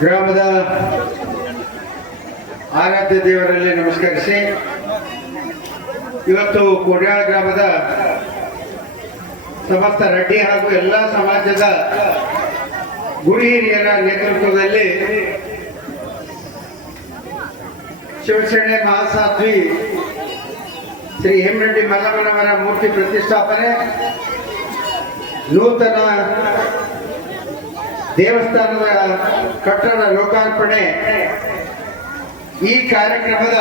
ಗ್ರಾಮದ ಆರಾಧ್ಯ ದೇವರಲ್ಲಿ ನಮಸ್ಕರಿಸಿ ಇವತ್ತು ಕೋಡ್ಯಾಳ ಗ್ರಾಮದ ಸಮಸ್ತ ರೆಡ್ಡಿ ಹಾಗೂ ಎಲ್ಲ ಸಮಾಜದ ಗುರು ಹಿರಿಯರ ನೇತೃತ್ವದಲ್ಲಿ ಶಿವಸೇನೆ ಮಹಾಸಾಧ್ವಿ ಶ್ರೀ ಹೇಮರೆಡ್ಡಿ ಮಲ್ಲಮ್ಮನವರ ಮೂರ್ತಿ ಪ್ರತಿಷ್ಠಾಪನೆ, ನೂತನ ದೇವಸ್ಥಾನದ ಕಟ್ಟಡ ಲೋಕಾರ್ಪಣೆ ಈ ಕಾರ್ಯಕ್ರಮದ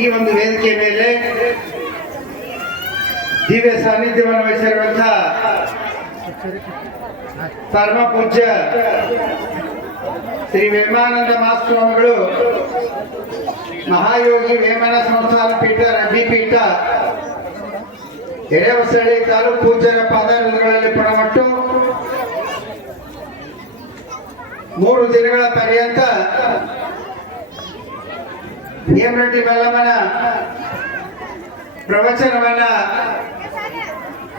ಈ ಒಂದು ವೇದಿಕೆ ಮೇಲೆ ದಿವ್ಯ ಸಾನ್ನಿಧ್ಯವನ್ನು ವಹಿಸಿರುವಂತಹ ಪರಮ ಪೂಜ್ಯ ಶ್ರೀ ವೇಮಾನಂದ ಮಹಾಸ್ವಾಮಿಗಳು ಮಹಾಯೋಗಿ ವೇಮನ ಸಂಸ್ಥಾನ ಪೀಠ ರಡ್ಡಿಪೀಠ ಹಿರೇಹೊಸಳ್ಳಿ ತಾಲೂಕು ಪೂಜ್ಯರ ಪಾದಾರಗಳಲ್ಲಿ ಪಣಮಟ್ಟು 3 ದಿನಗಳ ಪರ್ಯಂತ ಹೇಮರೆಡ್ಡಿ ಮಲ್ಲಮ್ಮನ ಪ್ರವಚನವನ್ನ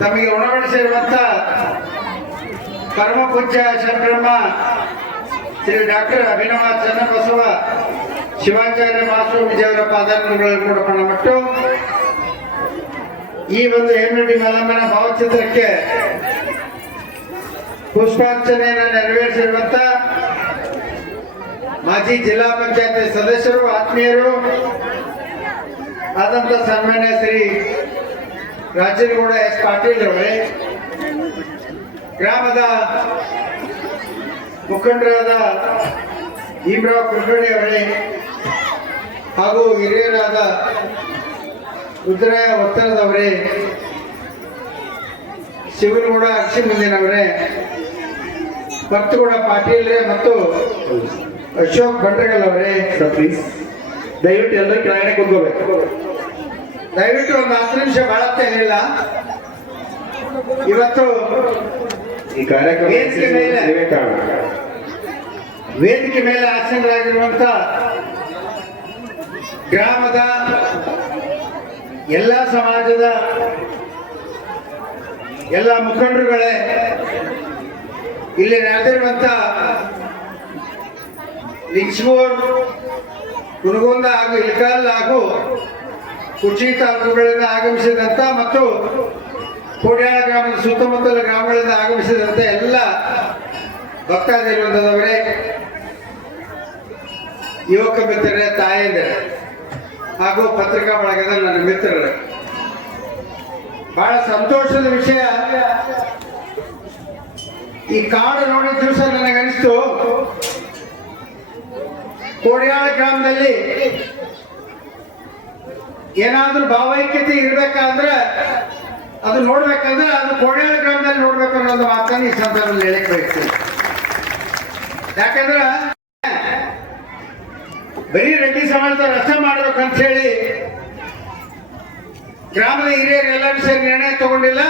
ತಮಗೆ ಉಣಬಡಿಸಿರುವಂತ ಪರಮ ಪೂಜ್ಯ ಶಂಕರಮ್ಮ ಶ್ರೀ ಡಾಕ್ಟರ್ ಅಭಿನವ ಚನ್ನಬಸವ ಶಿವಾಚಾರ್ಯ ಮಹಾಸ್ವಾಮೀಜಿಯವರ ಪಾದಾರಗಳಲ್ಲಿ ಕೂಡ ಪಣಮಟ್ಟು ಈ ಒಂದು ಹೇಮರೆಡ್ಡಿ ಮಲ್ಲಮ್ಮನ ಭಾವಚಿತ್ರಕ್ಕೆ ಪುಷ್ಪಾರ್ಚನೆಯನ್ನು ನೆರವೇರಿಸಿರುವಂತ ಮಾಜಿ ಜಿಲ್ಲಾ ಪಂಚಾಯತ್ ಸದಸ್ಯರು, ಆತ್ಮೀಯರು ಆದಂತ ಸನ್ಮಾನ್ಯ ಶ್ರೀ ರಾಜೇಗೌಡ ಎಸ್ ಪಾಟೀಲ್ ಅವರೇ, ಗ್ರಾಮದ ಮುಖಂಡರಾದ ಭೀಮರಾವ್ ಕುಲಕರ್ಣಿ ಅವರೇ ಹಾಗೂ ಹಿರಿಯರಾದ ರುದ್ರಯ್ಯ ಒತ್ತರದವರೇ, ಶಿವನಗೌಡ ಅಕ್ಷಿಮುಂದಿನವರೇ, ಪರ್ತುಗೌಡ ಪಾಟೀಲ್ರೇ ಮತ್ತು ಅಶೋಕ್ ಬಂಡ್ರಗಲ್ ಅವರೇ, ಪ್ಲೀಸ್ ದಯವಿಟ್ಟು ಎಲ್ಲರೂ ಕೆಳಗಡೆ ಕೂತ್ಕೋಬೇಕು. ದಯವಿಟ್ಟು ಒಂದು 10 ನಿಮಿಷ ಬಾಳತ್ತೇನಿಲ್ಲ. ಇವತ್ತು ಈ ಕಾರ್ಯಕ್ರಮ ವೇದಿಕೆ ಮೇಲೆ ಆಸೀನರಾಗಿರುವಂತ ಗ್ರಾಮದ ಎಲ್ಲ ಸಮಾಜದ ಎಲ್ಲ ಮುಖಂಡರುಗಳೇ, ಇಲ್ಲಿ ನಡೆದಿರುವಂತ ಲಿಂಗ್ಸ್ಗೂರ್, ಕುನಗುಂದ ಹಾಗೂ ಇಳಕಲ್ ಹಾಗೂ ಕುಚಿ ತಾಲೂಕುಗಳಿಂದ ಆಗಮಿಸಿದಂತ ಮತ್ತು ಕೋಡ್ಯಾಳ ಗ್ರಾಮದ ಸುತ್ತಮುತ್ತಲ ಗ್ರಾಮಗಳಿಂದ ಆಗಮಿಸಿದಂತ ಎಲ್ಲ ಭಕ್ತಾದಿರುವಂತದವರೇ, ಯುವಕ ಮಿತ್ರರೇ, ತಾಯಂದಿರೇ ಹಾಗೂ ಪತ್ರಿಕಾ ಬಳಗದ ನನ್ನ ಮಿತ್ರರೇ, ಬಹಳ ಸಂತೋಷದ ವಿಷಯ. ಈ ಕಾಡು ನೋಡಿದ ದಿವಸ ನನಗನಿಸ್ತು, ಕೋಡ್ಯಾಳ ಗ್ರಾಮದಲ್ಲಿ ಏನಾದ್ರೂ ಭಾವೈಕ್ಯತೆ ಇರ್ಬೇಕಾದ್ರೆ, ಅದು ನೋಡ್ಬೇಕಂದ್ರೆ ಅದು ಕೋಡ್ಯಾಳ ಗ್ರಾಮದಲ್ಲಿ ನೋಡ್ಬೇಕು ಅನ್ನೋದು ಮಾತನ್ನು ಈ ಸಂದರ್ಭದಲ್ಲಿ ಹೇಳಕ್ ಬಯಸ್ತೀನಿ. ಯಾಕಂದ್ರೆ ಬರೀ ರೆಡ್ಡಿ ಸಮಾಜದ ರಕ್ಷಣೆ ಮಾಡ್ಬೇಕಂತ ಹೇಳಿ ಗ್ರಾಮದ ಹಿರಿಯರು ಎಲ್ಲರೂ ಸೇರಿ ನಿರ್ಣಯ ತಗೊಂಡಿಲ್ಲ.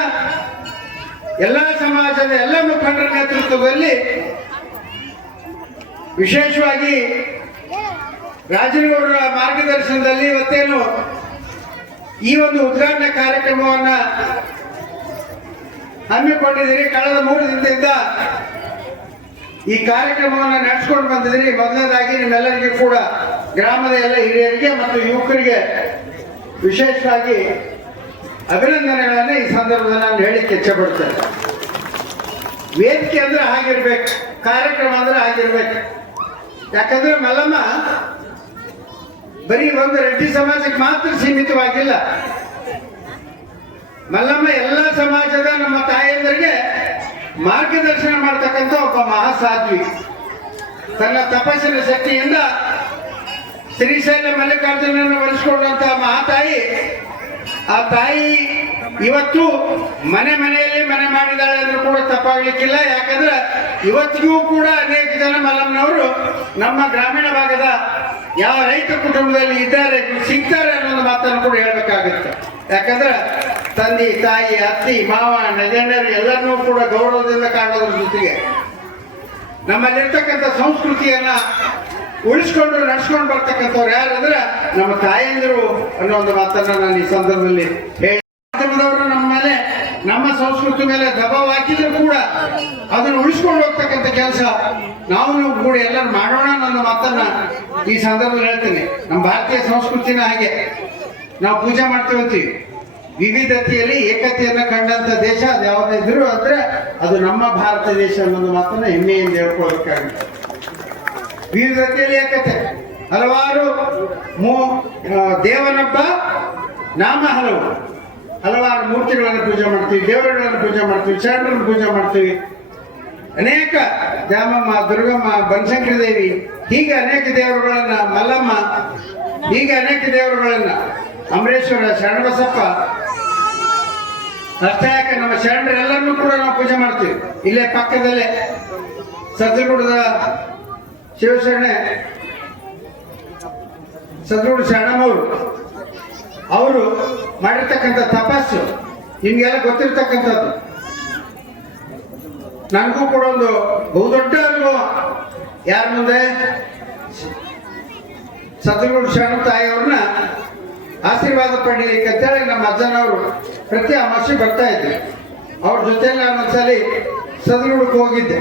ಎಲ್ಲ ಸಮಾಜದ ಎಲ್ಲ ಮುಖಂಡರ ನೇತೃತ್ವದಲ್ಲಿ ವಿಶೇಷವಾಗಿ ರಾಜನಗೌಡರ ಮಾರ್ಗದರ್ಶನದಲ್ಲಿ ಇವತ್ತೇನು ಈ ಒಂದು ಉದ್ಘಾಟನಾ ಕಾರ್ಯಕ್ರಮವನ್ನ ಹಮ್ಮಿಕೊಂಡಿದ್ದೀರಿ. ಕಳೆದ 3 ದಿನದಿಂದ ಈ ಕಾರ್ಯಕ್ರಮವನ್ನು ನಡೆಸ್ಕೊಂಡು ಬಂದಿದ್ದೀರಿ. ಮೊದಲನೇದಾಗಿ ನಿಮ್ಮೆಲ್ಲರಿಗೂ ಕೂಡ ಗ್ರಾಮದ ಎಲ್ಲ ಹಿರಿಯರಿಗೆ ಮತ್ತು ಯುವಕರಿಗೆ ವಿಶೇಷವಾಗಿ ಅಭಿನಂದನೆಗಳನ್ನು ಈ ಸಂದರ್ಭದಲ್ಲಿ ನಾನು ಹೇಳಿಕ್ಕೆ ಇಚ್ಛೆಪಡ್ತೇನೆ. ವೇದಿಕೆ ಅಂದ್ರೆ ಹಾಗಿರ್ಬೇಕು, ಕಾರ್ಯಕ್ರಮ ಅಂದ್ರೆ ಹಾಗಿರ್ಬೇಕು. ಯಾಕಂದ್ರೆ ಮಲ್ಲಮ್ಮ ಬರೀ ಒಂದು ರೆಡ್ಡಿ ಸಮಾಜಕ್ಕೆ ಮಾತ್ರ ಸೀಮಿತವಾಗಿಲ್ಲ. ಮಲ್ಲಮ್ಮ ಎಲ್ಲ ಸಮಾಜದ ನಮ್ಮ ತಾಯಂದರಿಗೆ ಮಾರ್ಗದರ್ಶನ ಮಾಡ್ತಕ್ಕಂಥ ಒಬ್ಬ ಮಹಾಸಾಧ್ವಿ. ತನ್ನ ತಪಸ್ಸಿನ ಶಕ್ತಿಯಿಂದ ಶ್ರೀಶೈಲ ಮಲ್ಲಿಕಾರ್ಜುನನ್ನು ಒಲಿಸಿಕೊಂಡಂತಹ ಮಹಾತಾಯಿ, ಆ ತಾಯಿ ಇವತ್ತು ಮನೆಯಲ್ಲಿ ಮನೆ ಮಾಡಿದಾಳೆ ಅಂದ್ರೂ ಕೂಡ ತಪ್ಪಾಗ್ಲಿಕ್ಕಿಲ್ಲ. ಯಾಕಂದ್ರೆ ಇವತ್ತಿಗೂ ಕೂಡ ಅನೇಕ ಜನ ಮಲ್ಲಮ್ಮನವರು ನಮ್ಮ ಗ್ರಾಮೀಣ ಭಾಗದ ಯಾವ ರೈತ ಕುಟುಂಬದಲ್ಲಿ ಇದ್ದಾರೆ, ಸಿಗ್ತಾರೆ ಅನ್ನೋದು ಮಾತನ್ನು ಕೂಡ ಹೇಳ್ಬೇಕಾಗುತ್ತೆ. ಯಾಕಂದ್ರೆ ತಂದೆ, ತಾಯಿ, ಅತ್ತಿ, ಮಾವ, ನಜಣ್ಣರು ಎಲ್ಲರನ್ನೂ ಕೂಡ ಗೌರವದಿಂದ ಕಾಣೋದ್ರ ಜೊತೆಗೆ ನಮ್ಮಲ್ಲಿರ್ತಕ್ಕಂಥ ಸಂಸ್ಕೃತಿಯನ್ನ ಉಳಿಸ್ಕೊಂಡು ನಡ್ಸ್ಕೊಂಡು ಬರ್ತಕ್ಕಂಥವ್ರು ಯಾರಂದ್ರೆ ನಮ್ಮ ತಾಯಂದಿರು ಅನ್ನೋ ಒಂದು ಮಾತನ್ನ ನಾನು ಈ ಸಂದರ್ಭದಲ್ಲಿ ಹೇಳಿ, ಮಾಧ್ಯಮದವರು ನಮ್ಮ ಮೇಲೆ ನಮ್ಮ ಸಂಸ್ಕೃತಿ ಮೇಲೆ ದಬಾವ್ ಹಾಕಿದ್ರು ಕೂಡ ಅದನ್ನು ಉಳಿಸ್ಕೊಂಡು ಹೋಗ್ತಕ್ಕಂಥ ಕೆಲಸ ನಾವು ಕೂಡ ಎಲ್ಲರೂ ಮಾಡೋಣ ನನ್ನ ಮಾತನ್ನ ಈ ಸಂದರ್ಭದಲ್ಲಿ ಹೇಳ್ತೀನಿ. ನಮ್ಮ ಭಾರತೀಯ ಸಂಸ್ಕೃತಿನ ಹಾಗೆ ನಾವು ಪೂಜೆ ಮಾಡ್ತೀವಂತೀವಿ. ವಿವಿಧತೆಯಲ್ಲಿ ಏಕತೆಯನ್ನು ಕಂಡಂತ ದೇಶ ಅದು ಯಾವುದಿದ್ರು ಅಂದ್ರೆ ಅದು ನಮ್ಮ ಭಾರತ ದೇಶ ಅನ್ನೋದು ಮಾತನ್ನ ಹೆಮ್ಮೆಯಿಂದ ಹೇಳ್ಕೊಳ್ಬೇಕಾಗುತ್ತೆ. ವಿವಿಧತೆಯಲ್ಲಿ ಏಕತೆ, ಹಲವಾರು ದೇವನೊಬ್ಬ ನಾಮ ಹಲವಾರು ಮೂರ್ತಿಗಳನ್ನು ಪೂಜೆ ಮಾಡ್ತೀವಿ, ದೇವರುಗಳನ್ನು ಪೂಜೆ ಮಾಡ್ತೀವಿ, ಶರಣರನ್ನು ಪೂಜೆ ಮಾಡ್ತೀವಿ, ಅನೇಕ ದ್ಯಾಮಮ್ಮ, ದುರ್ಗಮ್ಮ, ಬನಶಂಕರಿ ದೇವಿ, ಹೀಗೆ ಅನೇಕ ದೇವರುಗಳನ್ನ, ಮಲ್ಲಮ್ಮ, ಹೀಗೆ ಅನೇಕ ದೇವರುಗಳನ್ನ, ಅಮರೇಶ್ವರ, ಶರಣಬಸಪ್ಪ, ಅಷ್ಟಾಯಕ, ನಮ್ಮ ಶರಣರೆಲ್ಲರನ್ನೂ ಕೂಡ ನಾವು ಪೂಜೆ ಮಾಡ್ತೀವಿ. ಇಲ್ಲೇ ಪಕ್ಕದಲ್ಲೇ ಸಜ್ಜಗುಡದ ಶಿವಶರಣೆ ಸದ್ಗುರು ಶರಣಮ್ಮವರು ಅವರು ಮಾಡಿರ್ತಕ್ಕಂಥ ತಪಸ್ಸು ನಿಮ್ಗೆಲ್ಲ ಗೊತ್ತಿರ್ತಕ್ಕಂಥದ್ದು. ನನಗೂ ಕೂಡ ಒಂದು ಬಹುದೊಡ್ಡ ಅನುಭವ. ಯಾರ ಮುಂದೆ? ಸದ್ಗುರು ಶರಣ ತಾಯಿಯವ್ರನ್ನ ಆಶೀರ್ವಾದ ಪಡೀಲಿಕ್ಕೆ ಅಂತೇಳಿ ನಮ್ಮ ಅಜ್ಜನವರು ಪ್ರತಿ ಅಮಾವಾಸ್ಯೆ ಬರ್ತಾ ಇದ್ದೆ. ಅವ್ರ ಜೊತೆಯಲ್ಲಿ ನಾನು ಒಂದ್ಸಲಿ ಸದ್ಗುಡಕ್ಕೆ ಹೋಗಿದ್ದೆ.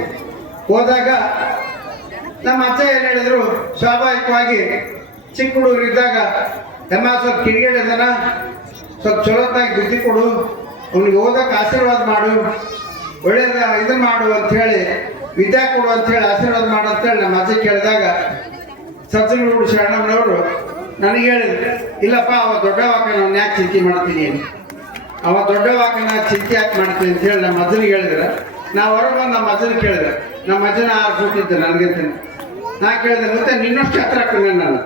ಹೋದಾಗ ನಮ್ಮ ಅಜ್ಜ ಏನು ಹೇಳಿದ್ರು, ಸ್ವಾಭಾವಿಕವಾಗಿ ಚಿಕ್ಕ ಹುಡುಗರು ಇದ್ದಾಗ ಎಮ್ಮ ಸ್ವಲ್ಪ ಕಿಡಿಗೇಡಿದನ, ಸ್ವಲ್ಪ ಚಲೋತ್ತಾಗಿ ಬುದ್ಧಿ ಕೊಡು, ಅವ್ನಿಗೆ ಓದಕ್ಕೆ ಆಶೀರ್ವಾದ ಮಾಡು, ಒಳ್ಳೇದ ಇದು ಮಾಡು ಅಂತ ಹೇಳಿ, ವಿದ್ಯಾ ಕೊಡು ಅಂತ ಹೇಳಿ ಆಶೀರ್ವಾದ ಮಾಡು ಅಂತೇಳಿ ನಮ್ಮ ಅಜ್ಜ ಕೇಳಿದಾಗ ಸಜ್ಜನಗೌಡ ಶರಣಮ್ಮನವರು ನನಗೆ ಹೇಳಿದ್ರು, ಇಲ್ಲಪ್ಪ ಅವ ದೊಡ್ಡವಾಕ ನಾನು ಯಾಕೆ ಚಿಂತೆ ಮಾಡ್ತೀನಿ, ಅವ ದೊಡ್ಡವಾಕನ ಚಿಂತೆ ಯಾಕೆ ಮಾಡ್ತೀನಿ ಅಂತ ಹೇಳಿ ನಮ್ಮ ಅಜ್ಜನಿಗೆ ಹೇಳಿದ್ರೆ, ನಾವು ಹೊರಗೆ ಬಂದು ನಮ್ಮ ಅಜ್ಜನ ಕೇಳಿದೆ. ನಮ್ಮ ಅಜ್ಜನ 6 ಫೂಟ್ ಇದ್ದೆ ನನಗಿಂತ. ನಾ ಕೇಳಿದೆ, ಮತ್ತೆ ನಿನ್ನಷ್ಟು ಹತ್ರ ಹಾಕೊಂಡೆ ನಾನು.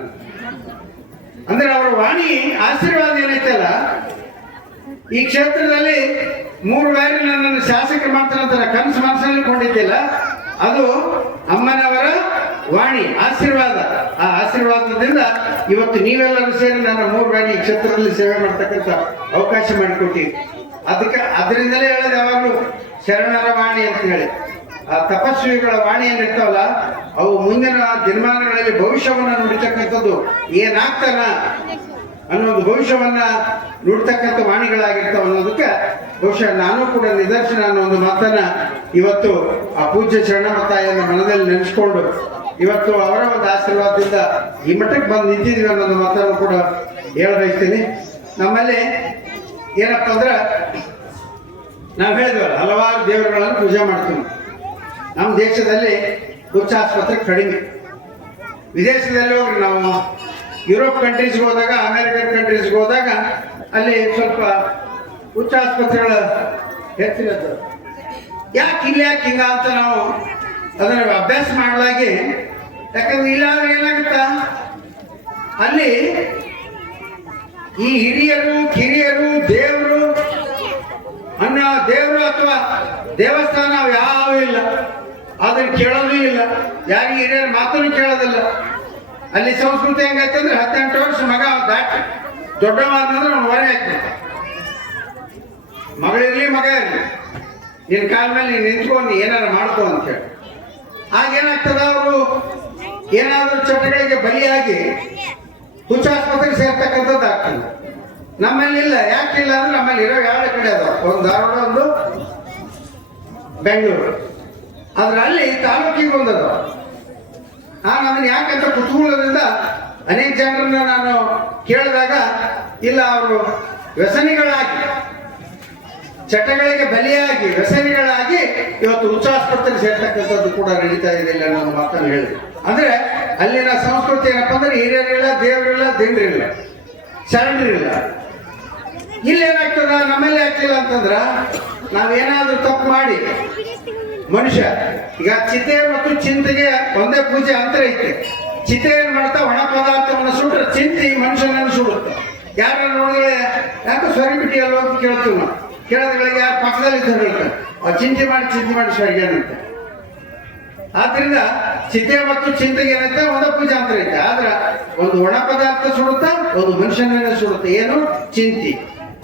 ಅಂದ್ರೆ ಅವರ ವಾಣಿ ಆಶೀರ್ವಾದ ಏನೈತಲ್ಲ, ಈ ಕ್ಷೇತ್ರದಲ್ಲಿ 3 ಬಾರಿ ನನ್ನನ್ನು ಶಾಸಕರು ಮಾಡ್ತಾರಂತ ಕನಸು ಮನಸ್ಸಲ್ಲಿ ಕೊಂಡಿದ್ದಿಲ್ಲ. ಅದು ಅಮ್ಮನವರ ವಾಣಿ ಆಶೀರ್ವಾದ. ಆ ಆಶೀರ್ವಾದದಿಂದ ಇವತ್ತು ನೀವೆಲ್ಲರೂ ಸೇರಿ ನನ್ನ 3 ಬಾರಿ ಈ ಕ್ಷೇತ್ರದಲ್ಲಿ ಸೇವೆ ಮಾಡ್ತಕ್ಕಂಥ ಅವಕಾಶ ಮಾಡಿಕೊಟ್ಟಿವಿ. ಅದರಿಂದಲೇ ಹೇಳೋದು ಯಾವಾಗಲೂ ಶರಣರ ವಾಣಿ ಅಂತ ಹೇಳಿ. ಆ ತಪಸ್ವಿಗಳ ವಾಣಿ ಏನಿರ್ತಾವಲ್ಲ, ಅವು ಮುಂದಿನ ದಿನಮಾನಗಳಲ್ಲಿ ಭವಿಷ್ಯವನ್ನ ನುಡಿತಕ್ಕಂಥದ್ದು, ಏನಾಗ್ತಾನ ಅನ್ನೋದು ಭವಿಷ್ಯವನ್ನ ನುಡ್ತಕ್ಕಂಥ ವಾಣಿಗಳಾಗಿರ್ತಾವ ಅನ್ನೋದಕ್ಕೆ ಬಹುಶಃ ನಾನು ಕೂಡ ನಿದರ್ಶನ ಅನ್ನೋ ಒಂದು ಮಾತನ್ನ ಇವತ್ತು ಆ ಪೂಜ್ಯ ಶರಣಮ್ಮ ತಾಯಿಯನ್ನು ಮನದಲ್ಲಿ ನೆನೆಸ್ಕೊಂಡು ಇವತ್ತು ಅವರ ಒಂದು ಆಶೀರ್ವಾದದಿಂದ ಈ ಮಟ್ಟಕ್ಕೆ ಬಂದು ನಿಂತಿದ್ವಿ ಅನ್ನೋದು ಮಾತನ್ನು ಕೂಡ ಹೇಳಬಯಸ್ತೀನಿ. ನಮ್ಮಲ್ಲಿ ಏನಪ್ಪ ಅಂದ್ರೆ ನಾವು ಹೇಳಿದ್ವಲ್ಲ, ಹಲವಾರು ದೇವರುಗಳನ್ನು ಪೂಜೆ ಮಾಡ್ತೀವಿ. ನಮ್ಮ ದೇಶದಲ್ಲಿ ಹುಚ್ಚ ಆಸ್ಪತ್ರೆ ಕಡಿಮೆ. ವಿದೇಶದಲ್ಲಿ ಹೋಗ್ರಿ, ನಾವು ಯುರೋಪ್ ಕಂಟ್ರೀಸ್ಗೆ ಹೋದಾಗ, ಅಮೆರಿಕನ್ ಕಂಟ್ರೀಸ್ಗೆ ಹೋದಾಗ ಅಲ್ಲಿ ಸ್ವಲ್ಪ ಹುಚ್ಚ ಆಸ್ಪತ್ರೆಗಳ ಹೆಚ್ಚಿನದ್ದು. ಯಾಕೆ ಹಿಂಗ ಅಂತ ನಾವು ಅದನ್ನ ಅಭ್ಯಾಸ ಮಾಡಲಾಗಿ, ಯಾಕಂದ್ರೆ ಇಲ್ಲಾದ್ರೆ ಏನಾಗುತ್ತಾ, ಅಲ್ಲಿ ಈ ಹಿರಿಯರು ಕಿರಿಯರು ದೇವರು ಅನ್ನೋ ದೇವರು ಅಥವಾ ದೇವಸ್ಥಾನ ಯಾವೂ ಇಲ್ಲ, ಅದನ್ನು ಕೇಳೋದು ಇಲ್ಲ, ಯಾರಿಗೆ ಹಿರಿಯರ ಮಾತನ್ನು ಕೇಳೋದಿಲ್ಲ. ಅಲ್ಲಿ ಸಂಸ್ಕೃತಿ ಹೆಂಗೈತಂದ್ರೆ 18 ವರ್ಷ ಮಗ ದಾಟಿ ದೊಡ್ಡವಾದ್ರೆ ಅವ್ನು ಹೊರಗೆ ಹಾಕ್ಬೇಕು. ಮಗಳಿರ್ಲಿ ಮಗ ಇರಲಿ, ನಿನ್ನ ಕಾಲ ಮೇಲೆ ನೀನು ನಿಂತ್ಕೊಂಡು ಏನಾರು ಮಾಡ್ಕೋ ಅಂತ ಹೇಳಿ. ಆಗೇನಾಗ್ತದ, ಅವರು ಏನಾದರೂ ಚಟಗಳಿಗೆ ಬಲಿಯಾಗಿ ಹುಚ್ಚಾಸ್ಪತ್ರೆಗೆ ಸೇರ್ತಕ್ಕಂಥದ್ದು ಆಗ್ತದೆ. ನಮ್ಮಲ್ಲಿ ಇಲ್ಲ. ಯಾಕಿಲ್ಲ ಅಂದ್ರೆ ನಮ್ಮಲ್ಲಿ ಇರೋ 2 ಕಡೆ ಅದಾವ, ಒಂದು ಧಾರವಾಡ, ಒಂದು ಬೆಂಗಳೂರು. ಅದರಲ್ಲಿ ತಾಲೂಕಿಗೆ ಒಂದದ. ಅದನ್ನ ಯಾಕಂತ ಕುತೂಹಲದಿಂದ ಅನೇಕ ಜನರನ್ನ ನಾನು ಕೇಳಿದಾಗ, ಇಲ್ಲ ಅವರು ವ್ಯಸನಿಗಳಾಗಿ, ಚಟಗಳಿಗೆ ಬಲಿಯಾಗಿ ವ್ಯಸನಿಗಳಾಗಿ ಇವತ್ತು ಹುಚ್ಚಾಸ್ಪತ್ರೆಗೆ ಸೇರ್ತಕ್ಕಂಥದ್ದು ಕೂಡ ನಡೀತಾ ಇದೆ ಇಲ್ಲ ಅನ್ನೋ ಮಾತನ್ನು ಹೇಳಿದ್ರು. ಅಂದ್ರೆ ಅಲ್ಲಿನ ಸಂಸ್ಕೃತಿ ಏನಪ್ಪ ಅಂದ್ರೆ ಹಿರಿಯರಿಲ್ಲ, ದೇವರಿಲ್ಲ, ದಿಂಡ್ರಿಲ್ಲ, ಶರಣರಿಲ್ಲ. ಇಲ್ಲೇನಾಗ್ತದ, ನಮ್ಮಲ್ಲಿ ಆಗ್ತಿಲ್ಲ ಅಂತಂದ್ರ ನಾವೇನಾದ್ರೂ ತಪ್ಪು ಮಾಡಿ ಮನುಷ್ಯ, ಈಗ ಚಿತೆ ಮತ್ತು ಚಿಂತೆಗೆ ಒಂದೇ ಪೂಜೆ ಅಂತರ ಐತೆ. ಚಿತೆ ಏನ್ ಮಾಡ್ತಾ, ಒಣ ಪದಾರ್ಥವನ್ನು ಸುಟ್ರೆ ಚಿಂತೆ ಮನುಷ್ಯನನ್ನು ಸುಡುತ್ತೆ. ಯಾರ ನೋಡಿದ್ರೆ ಯಾಕೆ ಸ್ವರಿ ಬಿಟ್ಟಿಯಲ್ಲ ಅಂತ ಕೇಳ್ತೀವಿ ನಾವು. ಕೇಳೋದ್ಗಳಿಗೆ ಯಾರು ಪಕ್ಕದಲ್ಲಿ ಹೇಳ್ತಾರೆ, ಚಿಂತೆ ಮಾಡಿ ಸ್ವರ್ಗೇನಂತೆ. ಆದ್ರಿಂದ ಚಿತೆ ಮತ್ತು ಚಿಂತೆಗೆ ಏನೈತೆ, ಒಂದೇ ಪೂಜೆ ಅಂತರ ಐತೆ. ಆದ್ರ ಒಂದು ಒಣ ಪದಾರ್ಥ ಸುಡುತ್ತಾ, ಒಂದು ಮನುಷ್ಯನನ್ನ ಸುಡುತ್ತೆ. ಏನು?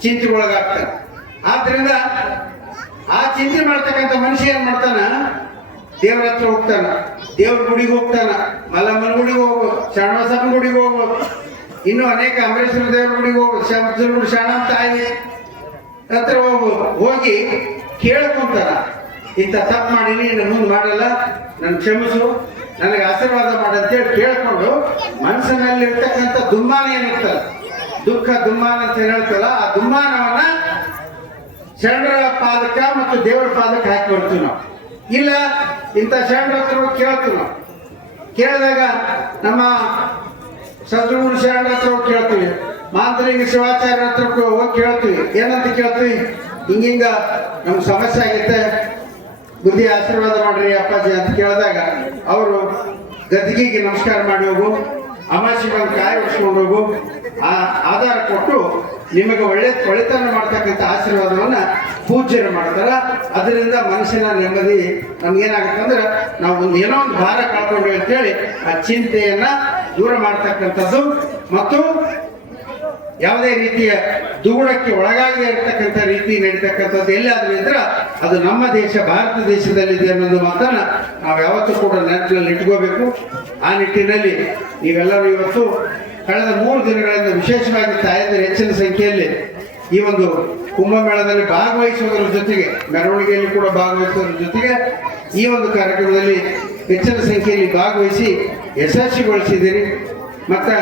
ಚಿಂತೆಗೊಳಗಾಗ್ತಾನೆ. ಆದ್ರಿಂದ ಆ ಚಿಂತೆ ಮಾಡ್ತಕ್ಕಂಥ ಮನುಷ್ಯ ಏನ್ ಮಾಡ್ತಾನ, ದೇವ್ರ ಹತ್ರ ಹೋಗ್ತಾನ, ದೇವ್ರ ಗುಡಿಗೆ ಹೋಗ್ತಾನ, ಮಲ್ಲಮ್ಮನ ಗುಡಿಗೆ ಹೋಗ್ಬೋದು, ಶರಣಬಸಪ್ಪನ ಗುಡಿಗೆ ಹೋಗ್ಬೋದು, ಇನ್ನೂ ಅನೇಕ ಅಮರೇಶ್ವರ ದೇವ್ರ ಗುಡಿಗೆ ಹೋಗ್ಬೋದು, ಶರಣಮ್ಮ ತಾಯಿ ಹತ್ರ ಹೋಗಿ ಕೇಳ್ಕೊಂತಾರ, ಇಂಥ ತಪ್ಪು ಮಾಡೀನಿ, ಇನ್ನು ಮುಂದೆ ಮಾಡಲ್ಲ, ನನ್ನ ಕ್ಷಮಿಸು, ನನಗೆ ಆಶೀರ್ವಾದ ಮಾಡಂತೇಳಿ ಕೇಳ್ಕೊಂಡು ಮನಸ್ಸಿನಲ್ಲಿ ಇರ್ತಕ್ಕಂಥ ದುಮ್ಮಾನ ಏನಿರ್ತಲ್ಲ, ದುಃಖ ದುಮ್ಮಾನ ಅಂತ ಹೇಳ್ತಲ್ಲ, ಆ ದುಮ್ಮಾನವನ್ನ ಶರಣರ ಪಾದಕ ಮತ್ತು ದೇವರ ಪಾದಕ್ಕೆ ಹಾಕಿ ಬರ್ತೀವಿ ನಾವು. ಇಲ್ಲ ಇಂಥ ಶರಣರ ಹತ್ರ ಹೋಗಿ ಕೇಳ್ತೀವಿ ನಾವು. ಕೇಳಿದಾಗ ನಮ್ಮ ಸದ್ಗುರು ಶರಣರ ಹತ್ರ ಹೋಗಿ ಕೇಳ್ತೀವಿ, ಮಾಂತ್ರಿಕ ಶಿವಾಚಾರ್ಯ ಹತ್ರ ಹೋಗಿ ಕೇಳ್ತೀವಿ. ಏನಂತ ಕೇಳ್ತೀವಿ? ಹಿಂಗಿಂಗ ನಮ್ಗೆ ಸಮಸ್ಯೆ ಆಗೈತೆ, ಬುದ್ಧಿ ಆಶೀರ್ವಾದ ಮಾಡ್ರಿ ಅಪ್ಪಾಜಿ ಅಂತ ಕೇಳಿದಾಗ ಅವರು ಗದ್ದಿಗೆಗೆ ನಮಸ್ಕಾರ ಮಾಡಿ ಹೋಗು, ಅಮಾಸಿ ಬಂದು ಕಾಯಿ ಉಡ್ಸ್ಕೊಂಡು ಹೋಗು, ಆ ಆಧಾರ ಕೊಟ್ಟು ನಿಮಗೆ ಒಳ್ಳೆತನ ಮಾಡ್ತಕ್ಕಂಥ ಆಶೀರ್ವಾದವನ್ನ ಪೂಜ್ಯರು ಮಾಡ್ತಾರ. ಅದರಿಂದ ಮನಸ್ಸಿನ ನೆಮ್ಮದಿ ನಮ್ಗೇನಾಗುತ್ತೆ ಅಂದ್ರೆ ನಾವು ಏನೋ ಒಂದು ಭಾರ ಕಳ್ಕೊಂಡ್ವಿ ಅಂತೇಳಿ ಆ ಚಿಂತೆಯನ್ನ ದೂರ ಮಾಡ್ತಕ್ಕಂಥದ್ದು ಮತ್ತು ಯಾವುದೇ ರೀತಿಯ ದುಗುಡಕ್ಕೆ ಒಳಗಾಗದೇ ಇರತಕ್ಕಂಥ ರೀತಿ ನಡೀತಕ್ಕಂಥದ್ದು ಎಲ್ಲಾದ್ರೂ ಇದ್ರೆ ಅದು ನಮ್ಮ ದೇಶ ಭಾರತ ದೇಶದಲ್ಲಿದೆ ಅನ್ನೋದು ಮಾತನ್ನ ನಾವು ಯಾವತ್ತೂ ಕೂಡ ನೆನಪಿನಲ್ಲಿ ಇಟ್ಕೋಬೇಕು. ಆ ನಿಟ್ಟಿನಲ್ಲಿ ನೀವೆಲ್ಲರೂ ಇವತ್ತು ಕಳೆದ 3 ದಿನಗಳಿಂದ ವಿಶೇಷವಾಗಿ ತಾಯಂದಿರು ಹೆಚ್ಚಿನ ಸಂಖ್ಯೆಯಲ್ಲಿ ಈ ಒಂದು ಕುಂಭಮೇಳದಲ್ಲಿ ಭಾಗವಹಿಸುವುದರ ಜೊತೆಗೆ ಮೆರವಣಿಗೆಯಲ್ಲಿ ಕೂಡ ಭಾಗವಹಿಸುವುದರ ಜೊತೆಗೆ ಈ ಒಂದು ಕಾರ್ಯಕ್ರಮದಲ್ಲಿ ಹೆಚ್ಚಿನ ಸಂಖ್ಯೆಯಲ್ಲಿ ಭಾಗವಹಿಸಿ ಯಶಸ್ವಿಗೊಳಿಸಿದ್ದೀರಿ. ಮತ್ತು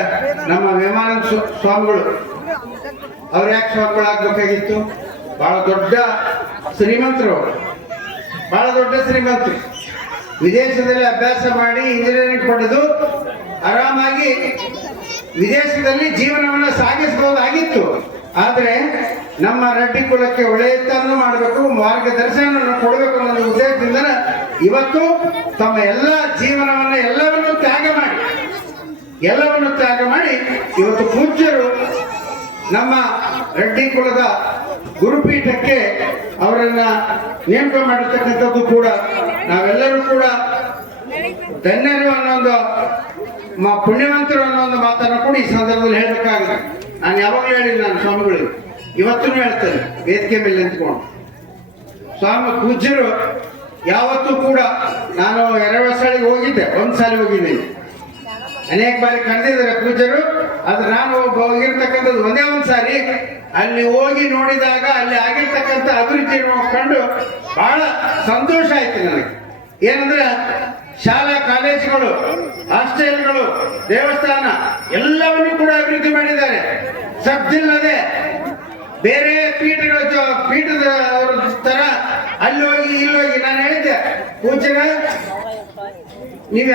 ನಮ್ಮ ವಿಮಾನಂದ ಸ್ವಾಮಿಗಳು ಅವ್ರು ಯಾಕೆ ಸ್ವಾಮಿಗಳಾಗಬೇಕಾಗಿತ್ತು? ಬಹಳ ದೊಡ್ಡ ಶ್ರೀಮಂತರು, ಬಹಳ ದೊಡ್ಡ ಶ್ರೀಮಂತರು, ವಿದೇಶದಲ್ಲಿ ಅಭ್ಯಾಸ ಮಾಡಿ ಇಂಜಿನಿಯರಿಂಗ್ ಪಡೆದು ಆರಾಮಾಗಿ ವಿದೇಶದಲ್ಲಿ ಜೀವನವನ್ನು ಸಾಗಿಸಬಹುದಾಗಿತ್ತು. ಆದರೆ ನಮ್ಮ ರೆಡ್ಡಿ ಕುಲಕ್ಕೆ ಒಳ್ಳೆಯತನ್ನು ಮಾಡಬೇಕು, ಮಾರ್ಗದರ್ಶನ ಕೊಡಬೇಕು ಅನ್ನೋ ಉದ್ದೇಶದಿಂದ ಇವತ್ತು ತಮ್ಮ ಎಲ್ಲ ಜೀವನವನ್ನು ಎಲ್ಲವನ್ನು ತ್ಯಾಗ ಮಾಡಿ ಇವತ್ತು ಪೂಜ್ಯರು ನಮ್ಮ ರೆಡ್ಡಿ ಕುಲದ ಗುರುಪೀಠಕ್ಕೆ ಅವರನ್ನ ನೇಮಕ ಮಾಡಿರ್ತಕ್ಕಂಥದ್ದು ಕೂಡ ನಾವೆಲ್ಲರೂ ಕೂಡ ಧನ್ಯರು ಅನ್ನೋ ಒಂದು ಪುಣ್ಯವಂತರು ಅನ್ನೋ ಒಂದು ಮಾತನ್ನು ಕೂಡ ಈ ಸಂದರ್ಭದಲ್ಲಿ ಹೇಳಬೇಕಾಗಿದೆ. ನಾನು ಯಾವಾಗಲೂ ಹೇಳಿಲ್ಲ, ನಾನು ಸ್ವಾಮಿಗಳು ಇವತ್ತೂ ಹೇಳ್ತೇನೆ ವೇದಿಕೆ ಮೇಲೆ ನಿಂತ್ಕೊಂಡು, ಸ್ವಾಮಿ ಪೂಜ್ಯರು ಯಾವತ್ತೂ ಕೂಡ, ನಾನು ಎರವಸಾಳಿಗೆ ಹೋಗಿದ್ದೆ, ಒಂದ್ಸಾರಿ ಹೋಗಿದ್ದೀನಿ, ಅನೇಕ ಬಾರಿ ಕರೆದಿದ್ದಾರೆ ಪೂಜ್ಯರು. ಅದು ನಾನು ಹೋಗಿರ್ತಕ್ಕಂಥದ್ದು ಒಂದೇ ಒಂದು ಸಾರಿ. ಅಲ್ಲಿ ಹೋಗಿ ನೋಡಿದಾಗ ಅಲ್ಲಿ ಆಗಿರ್ತಕ್ಕಂಥ ಅಭಿವೃದ್ಧಿಯನ್ನು ಕಂಡು ಬಹಳ ಸಂತೋಷ ಆಯ್ತು ನನಗೆ. ಏನಂದ್ರೆ ಶಾಲಾ ಕಾಲೇಜುಗಳು, ಹಾಸ್ಟೆಲ್ಗಳು, ದೇವಸ್ಥಾನ ಎಲ್ಲವನ್ನೂ ಕೂಡ ಅಭಿವೃದ್ಧಿ ಮಾಡಿದ್ದಾರೆ. ಸದ್ದಿಲ್ಲದೆ ಬೇರೆ ಪೀಠದ ತರ ಅಲ್ಲಿ ಹೋಗಿ ಇಲ್ಲೋಗಿ ನಾನು ಹೇಳಿದ್ದೆ, ಪೂಜ್ಯರ ನೀವು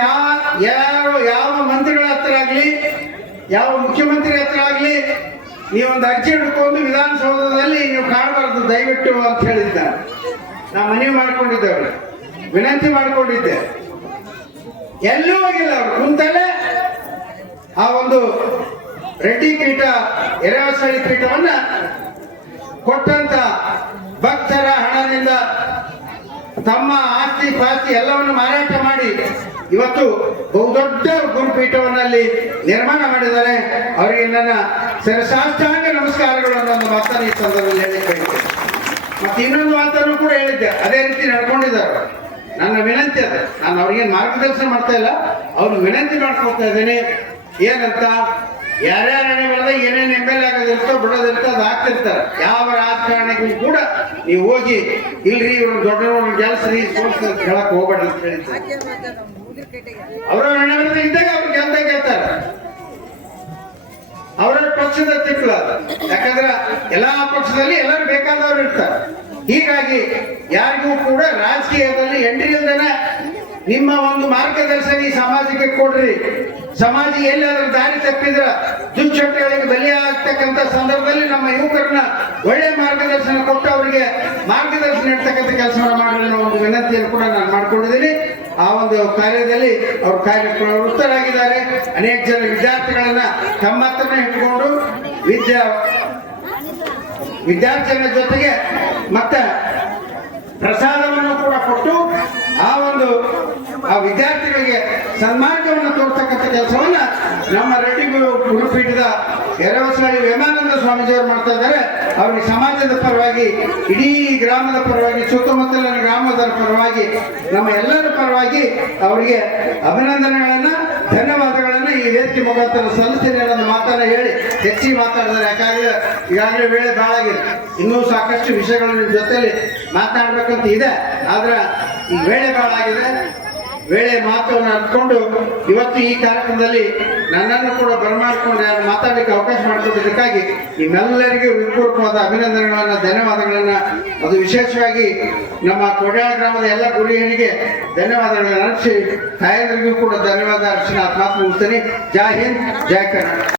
ಯಾವ ಮಂತ್ರಿಗಳ ಹತ್ರ ಆಗ್ಲಿ, ಯಾವ ಮುಖ್ಯಮಂತ್ರಿ ಹತ್ರ ಆಗ್ಲಿ ನೀವೊಂದು ಅರ್ಜಿ ಹಿಡ್ಕೊಂಡು ವಿಧಾನಸೌಧದಲ್ಲಿ ನೀವು ಕಾಣಬಾರದು ದಯವಿಟ್ಟು ಅಂತ ಹೇಳಿದ್ದ. ನಾವು ಮನವಿ ಮಾಡ್ಕೊಂಡಿದ್ದೇವೆ, ವಿನಂತಿ ಮಾಡಿಕೊಂಡಿದ್ದೆ, ಎಲ್ಲೂ ಹೋಗಿಲ್ಲ. ಅವರು ಕುಂತಲೇ ಆ ಒಂದು ರೆಡ್ಡಿ ಪೀಠ, ಎರವಸಳಿ ಪೀಠವನ್ನ ಕೊಟ್ಟಂತ ಭಕ್ತರ ಹಣದಿಂದ ತಮ್ಮ ಆಸ್ತಿ ಪಾಸ್ತಿ ಎಲ್ಲವನ್ನು ಮಾರಾಟ ಮಾಡಿ ಇವತ್ತು ಬಹುದೊಡ್ಡ ಗುರುಪೀಠವನ್ನಲ್ಲಿ ನಿರ್ಮಾಣ ಮಾಡಿದ್ದಾರೆ. ಅವರಿಗೆ ನನ್ನ ಶಿರಸಾಷ್ಟಾಂಗ ನಮಸ್ಕಾರಗಳು ಅನ್ನೋ ಒಂದು ಮಾತನ್ನು ಈ ಸಂದರ್ಭದಲ್ಲಿ ಹೇಳಿದ್ದೇನೆ. ಮತ್ತೆ ಇನ್ನೊಂದು ಮಾತನ್ನು ಕೂಡ ಹೇಳಿದ್ದೆ, ಅದೇ ರೀತಿ ನಡ್ಕೊಂಡಿದ್ದಾರೆ. ನನ್ನ ವಿನಂತಿ ಅದು, ನಾನು ಅವ್ರಿಗೇನು ಮಾರ್ಗದರ್ಶನ ಮಾಡ್ತಾ ಇಲ್ಲ, ಅವ್ರಿಗೆ ವಿನಂತಿ ಮಾಡ್ಕೊಳ್ತಾ ಇದ್ದೇನೆ. ಏನಂತ, ಯಾರ್ಯಾರ ಹಣೆಬರದಾಗ ಏನೇನು MLA ಆಗೋದಿರ್ತೋ ಬಿಡೋದಿರ್ತೋ ಅದು ಆಗ್ತಿರ್ತಾರೆ. ಯಾವ ರಾಜಕಾರಣಿಗೂ ಕೂಡ ನೀವು ಹೋಗಿ ಇಲ್ರಿ ಇವ್ರು ದೊಡ್ಡ ಗೆಲ್ಸ್ರಿ ಸೋಲ್ಸ್ ಹೇಳಕ್ ಹೋಗ್ಬೇಡ್ರಿ ಅಂತ ಹೇಳಿದ್ದಾರೆ. ಅವರ ಹಣೆಬರದಾಗ ಇದ್ದಾಗ ಅವ್ರು ಗೆಲ್ತಾರೆ. ಅವರ ಪಕ್ಷದ ತಿಕ್ಕಲ, ಯಾಕಂದ್ರೆ ಎಲ್ಲಾ ಪಕ್ಷದಲ್ಲಿ ಎಲ್ಲರೂ ಬೇಕಾದವ್ರು ಇರ್ತಾರೆ. ಹೀಗಾಗಿ ಯಾರಿಗೂ ಕೂಡ ರಾಜಕೀಯದಲ್ಲಿ ಎಂಟ್ರಿ ಇಲ್ದೇನೆ ನಿಮ್ಮ ಒಂದು ಮಾರ್ಗದರ್ಶನ ಈ ಸಮಾಜಕ್ಕೆ ಕೊಡ್ರಿ. ಸಮಾಜ ಎಲ್ಲಾದ್ರೂ ದಾರಿ ತಪ್ಪಿದ್ರ ದುಶ್ಚಟಗಳಿಗೆ ಬಲಿಯಾಗ್ತಕ್ಕಂಥ ಸಂದರ್ಭದಲ್ಲಿ ನಮ್ಮ ಯುವಕರನ್ನ ಒಳ್ಳೆ ಮಾರ್ಗದರ್ಶನ ಕೊಟ್ಟು ಅವರಿಗೆ ಮಾರ್ಗದರ್ಶನ ಇಡ್ತಕ್ಕಂಥ ಕೆಲಸವನ್ನು ಮಾಡಲು ಅನ್ನೋ ಒಂದು ವಿನಂತಿಯನ್ನು ಕೂಡ ನಾನು ಮಾಡ್ಕೊಂಡಿದ್ದೀನಿ. ಆ ಒಂದು ಕಾರ್ಯದಲ್ಲಿ ಅವ್ರ ಕಾರ್ಯಪ್ರವೃತ್ತರಾಗಿದ್ದಾರೆ. ಅನೇಕ ಜನ ವಿದ್ಯಾರ್ಥಿಗಳನ್ನ ತಮ್ಮ ಹತ್ರನೇ ಇಟ್ಕೊಂಡು ವಿದ್ಯಾರ್ಥಿಗಳ ಜೊತೆಗೆ ಮತ್ತೆ ಪ್ರಸಾದವನ್ನು ಕೂಡ ಕೊಟ್ಟು ಆ ವಿದ್ಯಾರ್ಥಿಗಳಿಗೆ ಸನ್ಮಾರ್ಗವನ್ನು ತೋರ್ತಕ್ಕಂಥ ಕೆಲಸವನ್ನ ನಮ್ಮ ರೆಡ್ಡಿ ಗುರುಪೀಠದ ಎರವಸಳಿ ವಿಮಾನಂದ ಸ್ವಾಮೀಜಿಯವರು ಮಾಡ್ತಾ ಇದ್ದಾರೆ. ಅವರಿಗೆ ಸಮಾಜದ ಪರವಾಗಿ, ಇಡೀ ಗ್ರಾಮದ ಪರವಾಗಿ, ಸುತ್ತಮುತ್ತಲಿನ ಗ್ರಾಮದ ಪರವಾಗಿ, ನಮ್ಮ ಎಲ್ಲರ ಪರವಾಗಿ ಅವರಿಗೆ ಅಭಿನಂದನೆಗಳನ್ನ, ಧನ್ಯವಾದಗಳನ್ನ ಈ ವೇದಿಕೆ ಮುಖಾಂತರ ಸಲ್ಲಿಸ್ತೀನಿ ಅನ್ನೋದು ಮಾತನ್ನ ಹೇಳಿ ಹೆಚ್ಚಿಗೆ ಮಾತಾಡಿದ್ದಾರೆ. ಯಾಕಂದ್ರೆ ಈಗಾಗಲೇ ವೇಳೆ ಭಾಳ ಆಗಿದೆ, ಇನ್ನೂ ಸಾಕಷ್ಟು ವಿಷಯಗಳು ನಿಮ್ಮ ಜೊತೆಲಿ ಮಾತನಾಡ್ಬೇಕಂತ ಇದೆ. ಆದ್ರೆ ಈ ವೇಳೆ ಭಾಳ ಆಗಿದೆ. ವೇಳೆ ಮಾತನ್ನು ಅನ್ಕೊಂಡು ಇವತ್ತು ಈ ಕಾರ್ಯಕ್ರಮದಲ್ಲಿ ನನ್ನನ್ನು ಕೂಡ ಬರಮಾಡಿಕೊಂಡು ಮಾತಾಡಲಿಕ್ಕೆ ಅವಕಾಶ ಮಾಡಿಕೊಟ್ಟಿದ್ದಕ್ಕಾಗಿ ನಿಮ್ಮೆಲ್ಲರಿಗೂ ವಿಪೂರ್ವವಾದ ಅಭಿನಂದನೆಗಳನ್ನ, ಧನ್ಯವಾದಗಳನ್ನ, ಅದು ವಿಶೇಷವಾಗಿ ನಮ್ಮ ಕೊಡ್ಯಾಳ ಗ್ರಾಮದ ಎಲ್ಲ ಗುರಿಯರಿಗೆ ಧನ್ಯವಾದಗಳನ್ನ ಅರ್ಪಿಸಿ ತಾಯಂದ್ರಿಗೂ ಕೂಡ ಧನ್ಯವಾದ ಅರ್ಪಿಸಿ ಮಾತು ಮುಗಿಸ್ತೀನಿ. ಜೈ ಹಿಂದ್, ಜೈ ಕರ್ನಾಟಕ.